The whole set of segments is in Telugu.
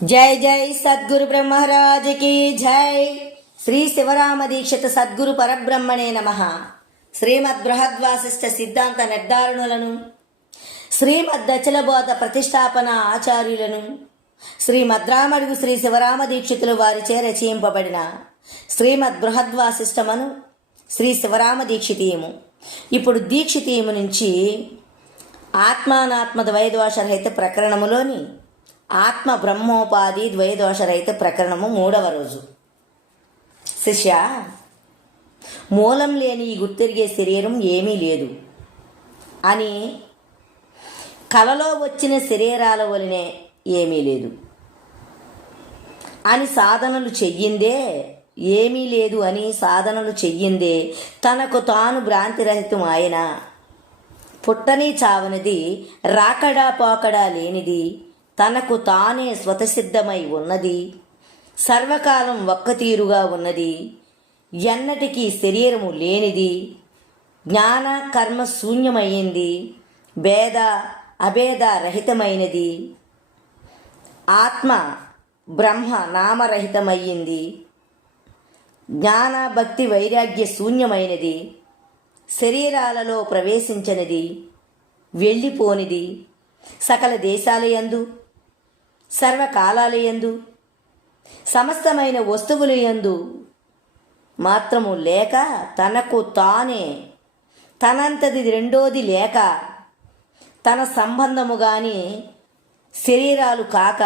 జై జై సద్గురు బ్రహ్మరాజుకి జై. శ్రీ శివరామ దీక్షిత సద్గురు పరబ్రహ్మణే నమ. శ్రీమద్ బృహద్వాసిష్ట సిద్ధాంత నిర్ధారణలను శ్రీమద్ దచలబోధ ప్రతిష్టాపన ఆచార్యులను శ్రీమద్రామడుగు శ్రీ శివరామ దీక్షితులు వారిచే రచయింపబడిన శ్రీమద్ బృహద్వాసిష్టమను శ్రీ శివరామ దీక్షితీయము ఇప్పుడు దీక్షితీయము నుంచి ఆత్మానాత్మ ద్వయదోషరహిత ప్రకరణములోని ఆత్మ బ్రహ్మోపాధి ద్వయదోషరహిత ప్రకరణము మూడవ రోజు. శిష్య మూలం లేని ఈ గుర్తిరిగే శరీరం ఏమీ లేదు. అని కలలో వచ్చిన శరీరాల వలనే ఏమీ లేదు. అని సాధనలు చెయ్యిందే ఏమీ లేదు అని సాధనలు చెయ్యిందే తనకు తాను భ్రాంతిరహితం ఆయన. పుట్టని చావనిది రాకడా పోకడా లేనిది తనకు తానే స్వతసిద్ధమై ఉన్నది. సర్వకాలం ఒక్కతీరుగా ఉన్నది. ఎన్నటికీ శరీరము లేనిది. జ్ఞాన కర్మ శూన్యమైంది. భేద అభేద రహితమైనది. ఆత్మ బ్రహ్మ నామరహితమయ్యింది. జ్ఞాన భక్తి వైరాగ్య శూన్యమైనది. శరీరాలలో ప్రవేశించనిది. వెళ్ళిపోనిది. సకల దేశాలయందు సర్వకాలాలయందు సమస్తమైన వస్తువులయందు మాత్రము లేక తనకు తానే తనంతది రెండోది లేక తన సంబంధము గాని శరీరాలు కాక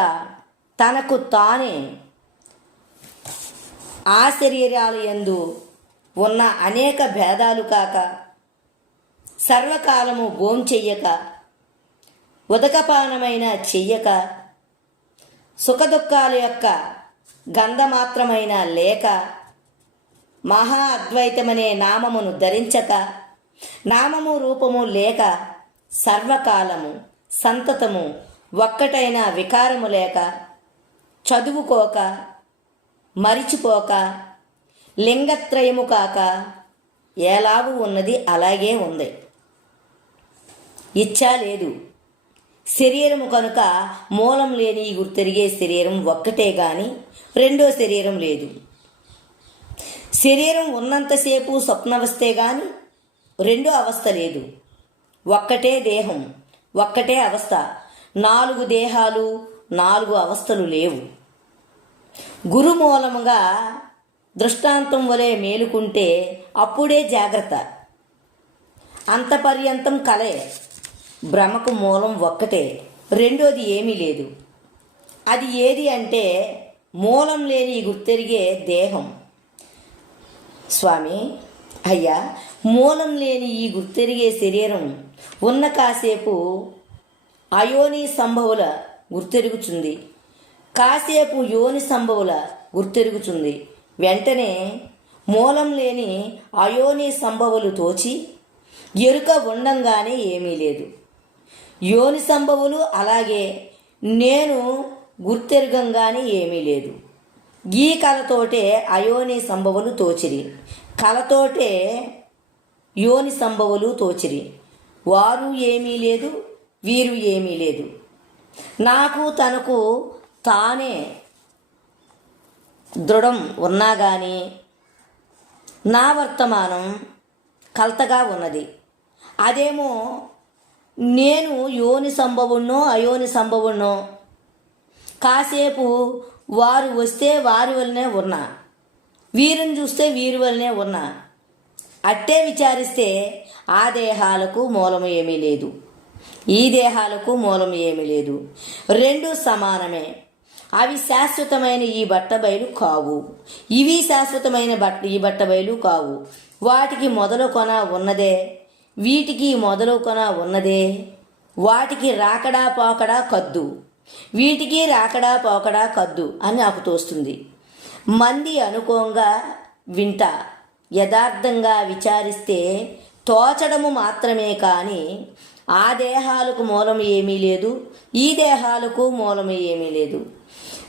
తనకు తానే ఆ శరీరాలు యందు ఉన్న అనేక భేదాలు కాక సర్వకాలము భోం చెయ్యక ఉదకపానమైన చెయ్యక సుఖదుఖాల యొక్క గంధమాత్రమైన లేక మహా అద్వైతమనే నామమును ధరించక నామము రూపము లేక సర్వకాలము సంతతము ఒక్కటైన వికారము లేక చదువుకోక మరిచిపోక లింగత్రయము కాక ఎలాగూ ఉన్నది అలాగే ఉంది. ఇచ్చా లేదు. శరీరము కనుక మూలం లేని ఈ గుర్తెరిగే శరీరం ఒక్కటే గాని రెండో శరీరం లేదు. శరీరం ఉన్నంతసేపు స్వప్నవస్థే గాని రెండో అవస్థ లేదు. ఒక్కటే దేహం ఒక్కటే అవస్థ నాలుగు దేహాలు నాలుగు అవస్థలు లేవు. గురు మూలముగా దృష్టాంతం వలె మేలుకుంటే అప్పుడే జాగ్రత్త. అంతపర్యంతం కలే. భ్రమకు మూలం ఒక్కటే రెండోది ఏమీ లేదు. అది ఏది అంటే మూలం లేని ఈ గుర్తెరిగే దేహం. స్వామి అయ్యా మూలం లేని ఈ గుర్తెరిగే శరీరం ఉన్న కాసేపు అయోని సంభవుల గుర్తెరుగుచుంది. కాసేపు యోని సంభవుల గుర్తెరుగుచుంది. వెంటనే మూలం లేని అయోని సంభవులు తోచి ఎరుక ఉండంగానే ఏమీ లేదు. యోని సంభవులు అలాగే నేను గుర్తెరగంగానే ఏమీ లేదు. ఈ కళతోటే అయోని సంభవులు తోచిరి. కళతోటే యోని సంభవులు తోచిరి. వారు ఏమీ లేదు వీరు ఏమీ లేదు. నాకు తనకు తానే దృఢం ఉన్నా కానీ నా వర్తమానం కలతగా ఉన్నది. అదేమో నేను యోని సంభవుణ్ణో అయోని సంభవుణ్ణో? కాసేపు వారు వస్తే వారి వల్లనే ఉన్నా. వీరిని చూస్తే వీరి వల్లనే ఉన్నా. అట్టే విచారిస్తే ఆ దేహాలకు మూలము ఏమీ లేదు. ఈ దేహాలకు మూలం ఏమీ లేదు. రెండు సమానమే. అవి శాశ్వతమైన ఈ బట్ట బయలు కావు. ఇవి శాశ్వతమైన బట్ట ఈ బట్ట బయలు కావు. వాటికి మొదలు కొన ఉన్నదే వీటికి మొదలుకొన ఉన్నదే. వాటికి రాకడా పోకడా కద్దు. వీటికి రాకడా పోకడా కద్దు అని నాకు తోస్తుంది. మంది అనుకోంగా వింట యథార్థంగా విచారిస్తే తోచడము మాత్రమే కానీ ఆ దేహాలకు మూలం ఏమీ లేదు ఈ దేహాలకు మూలం ఏమీ లేదు.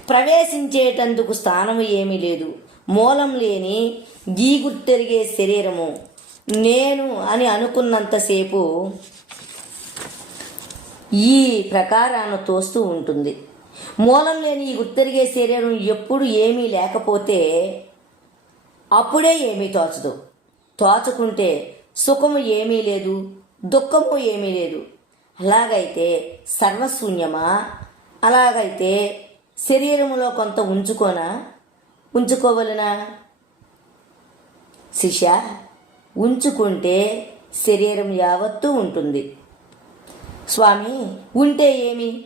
ప్రవేశించేటందుకు స్థానము ఏమీ లేదు. మూలం లేని గీగుర్తెరిగే శరీరము నేను అని అనుకున్నంతసేపు ఈ ప్రకారాన్ని తోస్తూ ఉంటుంది. మూలం లేని ఈ గుర్తెరిగే శరీరం ఎప్పుడు ఏమీ లేకపోతే అప్పుడే ఏమీ తోచదు. తోచుకుంటే సుఖము ఏమీ లేదు దుఃఖము ఏమీ లేదు. అలాగైతే సర్వశూన్యమా? అలాగైతే శరీరములో కొంత ఉంచుకోనా? ఉంచుకోవలనా? శిష్య? ఉంచుకుంటే శరీరం యావత్తూ ఉంటుంది. స్వామి ఉంటే ఏమి?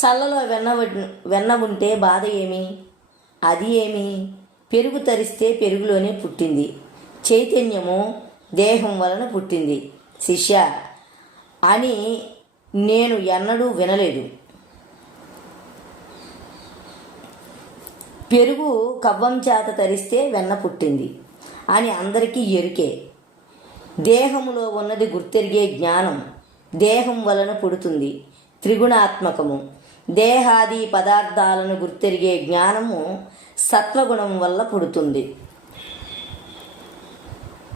చల్లలో వెన్న వెన్న ఉంటే బాధ ఏమి? అది ఏమి? పెరుగు తరిస్తే పెరుగులోనే పుట్టింది. చైతన్యము దేహం వలన పుట్టింది. శిష్య అని నేను ఎన్నడూ వినలేదు. పెరుగు కవ్వం చేత తరిస్తే వెన్న పుట్టింది. అని అందరికీ ఎరుకే. దేహములో ఉన్నది గుర్తెరిగే జ్ఞానం దేహం వలన పుడుతుంది త్రిగుణాత్మకము. దేహాది పదార్థాలను గుర్తెరిగే జ్ఞానము సత్వగుణం వల్ల పుడుతుంది.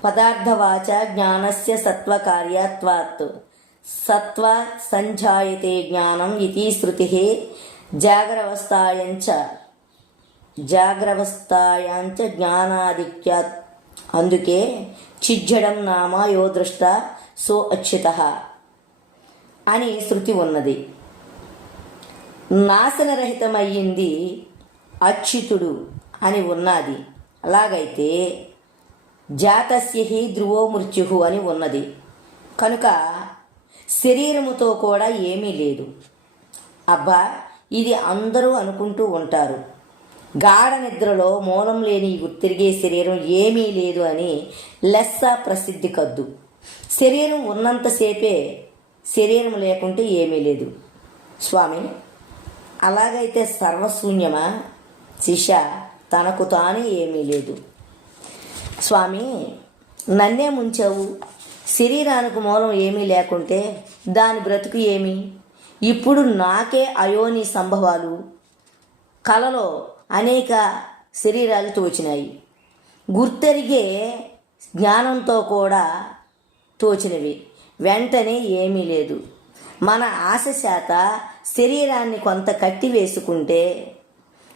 పదార్థవాచ జ్ఞానస్య సత్వకార్యత్వాత్. సత్వ సంజాయతే జ్ఞానం ఇది శృతి జాగ్రవస్థాయంచ. జాగ్రవస్థాయాంచ జ్ఞానాధిక్యాత్. అందుకే చిజ్జడం నామ యో దృష్ట సో అచ్యుత. అని శృతి ఉన్నది. నాశనరహితమయ్యింది అచ్యుతుడు అని ఉన్నది. అలాగైతే జాతస్యహి ధ్రువో మృత్యు అని ఉన్నది. కనుక శరీరముతో కూడా ఏమీ లేదు. అబ్బా ఇది అందరూ అనుకుంటూ ఉంటారు. గాఢ నిద్రలో మూలం లేని తిరిగే శరీరం ఏమీ లేదు అని లెస్స ప్రసిద్ధి కద్దు. శరీరం ఉన్నంతసేపే శరీరం లేకుంటే ఏమీ లేదు. స్వామి అలాగైతే సర్వశూన్యమా? శిష తనకు తానే ఏమీ లేదు. స్వామి నన్నే ముంచావు. శరీరానికి మూలం ఏమీ లేకుంటే దాని బ్రతుకు ఏమి? ఇప్పుడు నాకే అయోని సంభవాలు. కలలో అనేక శరీరాలు తోచినాయి గుర్తెరిగే జ్ఞానంతో కూడా తోచినవి. వెంటనే ఏమీ లేదు. మన ఆశ శాత శరీరాన్ని కొంత కట్టి వేసుకుంటే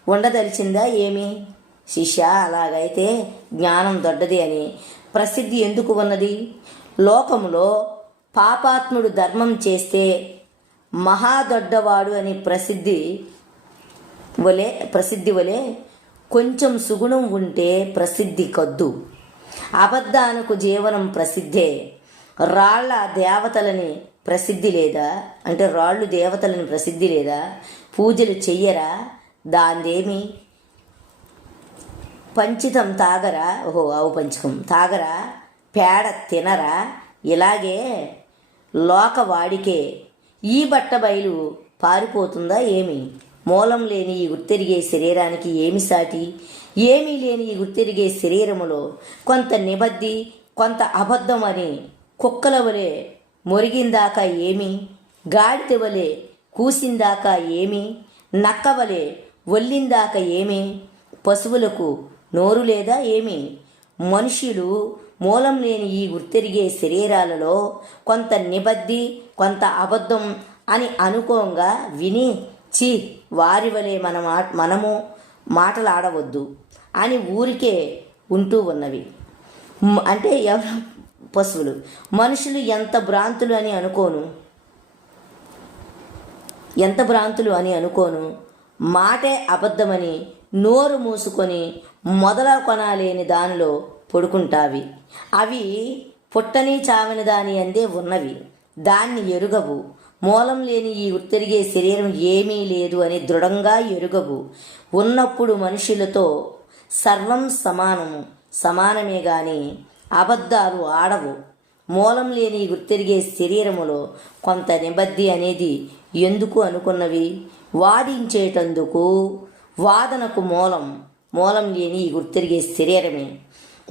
ఉండదలిచిందా ఏమి? శిష్య అలాగైతే జ్ఞానం దొడ్డది అని. ప్రసిద్ధి ఎందుకు ఉన్నది? లోకములో పాపాత్ముడు ధర్మం చేస్తే మహాదొడ్డవాడు అని ప్రసిద్ధి వలె ప్రసిద్ధి వలె కొంచెం సుగుణం ఉంటే ప్రసిద్ధి కద్దు. అబద్ధానకు జీవనం ప్రసిద్ధే. రాళ్ళ దేవతలని ప్రసిద్ధి లేదా? అంటే రాళ్ళు దేవతలని ప్రసిద్ధి లేదా? పూజలు చెయ్యరా? దాందేమి? పంచితం తాగరా? ఓహో ఆవు పంచకం. తాగరా? పేడ తినరా? ఇలాగే లోకవాడికే ఈ బట్ట బయలు పారిపోతుందా ఏమి? మూలం లేని ఈ గుర్తెరిగే శరీరానికి ఏమి సాటి? ఏమీ లేని ఈ గుర్తెరిగే శరీరములో కొంత నిబద్ధి కొంత అబద్ధం అని కుక్కల వలె మొరిగిందాకా ఏమి? గాడిద వలె కూసిందాకా ఏమి? నక్క వలె ఒల్లిందాక ఏమి? పశువులకు నోరు లేదా ఏమి? మనుషులు మూలం లేని ఈ గుర్తెరిగే శరీరాలలో కొంత నిబద్ధి కొంత అబద్ధం అని అనుకోంగా విని చీ వారి వలె మన మా మనము మాటలాడవద్దు అని ఊరికే ఉంటూ ఉన్నవి. అంటే ఎవరు పశువులు. మనుషులు ఎంత భ్రాంతులు అని అనుకోను. ఎంత భ్రాంతులు అని అనుకోను. మాటే అబద్ధమని నోరు మూసుకొని మొదల కొనాలేని దానిలో పడుకుంటావి. అవి పుట్టని చావని దాని అందే ఉన్నవి. దాన్ని ఎరుగవు. మూలం లేని ఈ ఉత్తరిగే శరీరం ఏమీ లేదు అని దృఢంగా ఎరుగవు. ఉన్నప్పుడు మనుషులతో సర్వం సమానము. సమానమే గాని అబద్ధాలు ఆడవు. మూలం లేని గుర్తెరిగే శరీరములో కొంత నిబద్ధి అనేది ఎందుకు అనుకున్నవి? వాదించేటందుకు వాదనకు మూలం. మూలం లేని ఈ గుర్తెరిగే శరీరమే.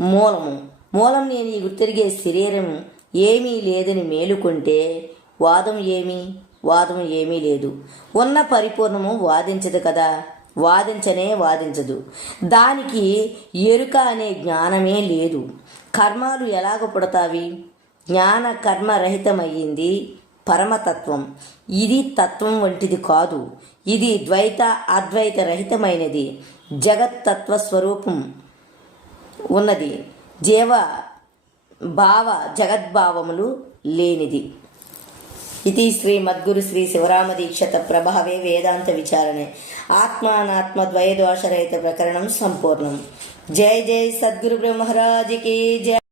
మూలము. మూలం లేని ఈ గుర్తెరిగే శరీరం ఏమీ లేదని మేలుకుంటే వాదం ఏమి? వాదం ఏమీ లేదు. ఉన్న పరిపూర్ణము వాదించదు కదా? వాదించనే వాదించదు. దానికి ఎరుక అనే జ్ఞానమే లేదు. కర్మాలు ఎలాగ పుడతావి? జ్ఞాన కర్మ రహితమయ్యింది పరమతత్వం. ఇది తత్వం వంటిది కాదు. ఇది ద్వైత అద్వైత రహితమైనది. జగత్తత్వ స్వరూపం ఉన్నది. జీవ భావ జగద్భావములు లేనిది. ఇది శ్రీ మద్గురు శ్రీ శివరామ దీక్షత ప్రభావే వేదాంత విచారణే ఆత్మానాత్మ ద్వయదోషరహిత ప్రకరణం సంపూర్ణం జై జై సద్గురు బ్రహ్మరాజుకి జయ